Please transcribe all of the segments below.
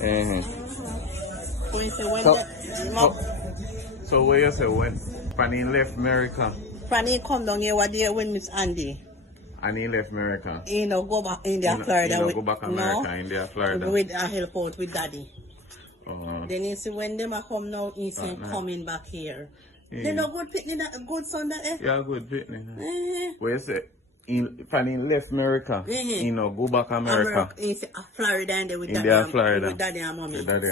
When you say when so where you say when? Fanny left America. Fanny come down here what day when Miss Andy? And he left America. He no go back India, Florida. He no go back America, India, Florida. With a help out with daddy. Then you see when them a come now, he say coming back here. They no good pitney, that good son that eh? Yeah, good pitney. Where you say Fanny left America, he no go back America. He say Florida and with daddy. India, Florida. With daddy and mommy. With daddy,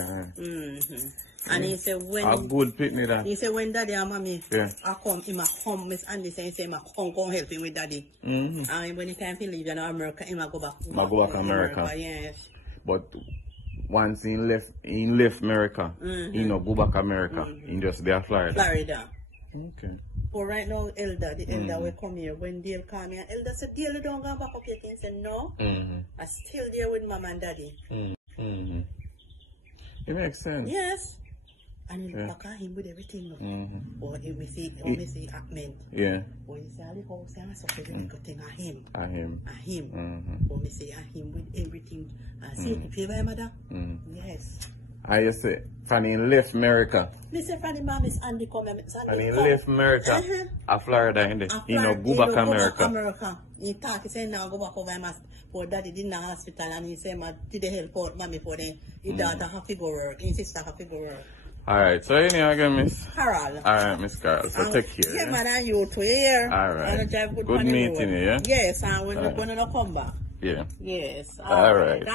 And he said when a good pitney that. He said when daddy and mommy I come, he must come. Miss Andy say he say come help him with daddy. And when he can't leave in America, he must go back. Go back America. Yes. But once he left America, he no go back America. He just there Florida. Florida. Okay. But right now, the elder will come here. When Dale come here, elder said, Dale, you don't go back up here. He said, no. I'm still there with mama and daddy. It makes sense. Yes. And he look back at him with everything. Or he will see Ahmed. Yeah. Or he say, I look out, say, I'm such a good thing at him. At him. Or me say, at him with everything. I see it, you feel mother? Yes. I just say, Fanny left America. Me say, Fanny, mom, Miss Andy come. Fanny left America. A Florida, and he no go back America. He talk, he say, now go back over him. For daddy did in the hospital, and he say, ma, did the help out mommy for them. His daughter have to go work, his sister have to go work. Alright, so anyway again, Miss Carol. Alright, Miss Carol. So take care. Yeah, man, and you too here. Alright. Good meeting you, yeah? Yes, and we're going to come back. Yeah. Yes. Alright.